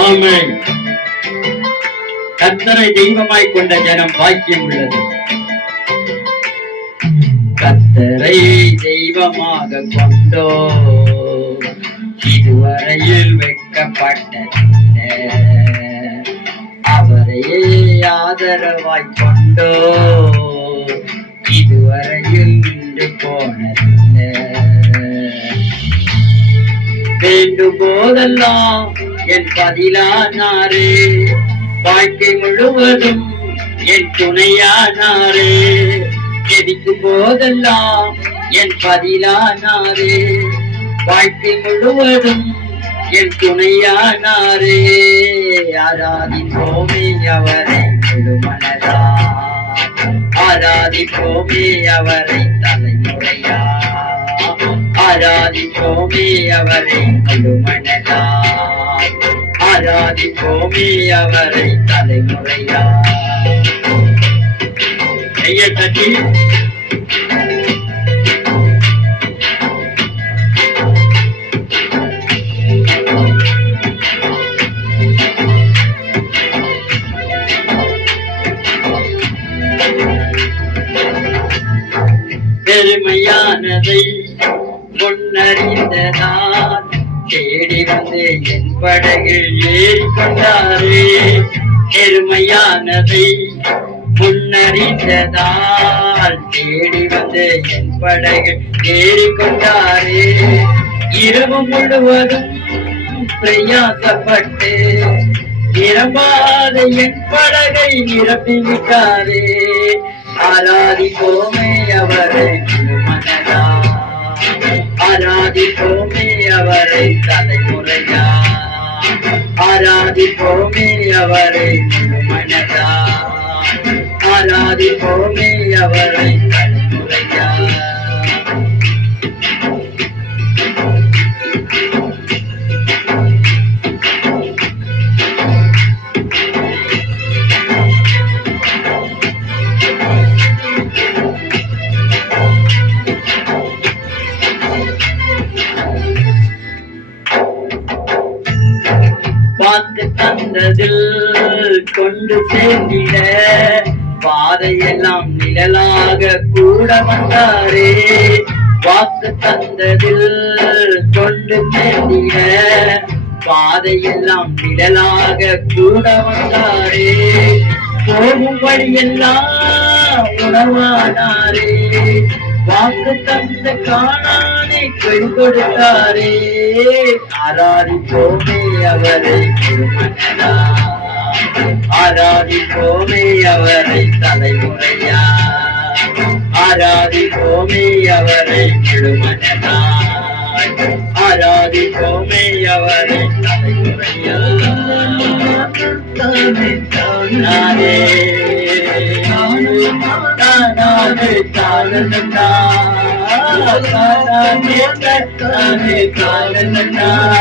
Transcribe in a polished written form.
ஆமென். கர்த்தரை தெய்வமாய் கொண்ட ஜனம் பாக்கியம் உள்ளது. கர்த்தரை தெய்வமாக கொண்டோ இதுவரையில் வெட்கப்பட்டதில்லை. அவரையே ஆதரவாய் கொண்டோ இதுவரையில் நின்று போனதில்லை. வேண்டும் போதெல்லாம் என் பதிலானாரே, வாழ்க்கை முழுவதும் என் துணையானாரே. எதிக்கும் போதெல்லாம் என் பதிலானாரே, வாழ்க்கை முழுவதும் என் துணையானாரே. ஆராதிப்போமே அவரை முழு மனதா, ஆராதிப்போமே அவரை தலைமுறையா, ஆராதிப்போமே அவரை முழு மனதா, ஆராதிப்போமே அவரை தலைமுறையா. கையை தட்டி பெருமையானதை முன்னறிந்ததால் தேடி வந்து என் படகில் ஏறிக்கொண்டாரே. பெருமையானதை முன்னறிந்ததால் தேடி வந்து என் படகில் ஏறிக்கொண்டாரே. இரவு முழுவதும் பிரயாசப்பட்டு நிரம்பாத என் படகை நிரப்பிவிட்டாரே. ஆராதிப்போமே அவரை மனதா, ஆராதிப்போமே அவரை தலைமுறையா, ஆராதிப்போமே அவரை மனதா, ஆராதிப்போமே அவரை தலைமுறையா. வாக்கு தந்ததில் கொண்டு சேர்ந்திட பாதையெல்லாம் நிழலாக கூட வந்தாரே. வாக்கு தந்ததில் கொண்டு சேர்ந்திட பாதையெல்லாம் நிழலாக கூட வந்தாரே. போகும் வழியெல்லாம் உணவானாரே. வாக்கு தந்த காணானை கை கொடுத்தாரே. ஆராதிப்போமே அவரை மனதா, ஆராதிப்போமே அவரை தலைமுறையா, ஆராதிப்போமே அவரை முழு மனதா, ஆராதிப்போமே அவரை தலைமுறையா. தானே தானே தானே தானே தானே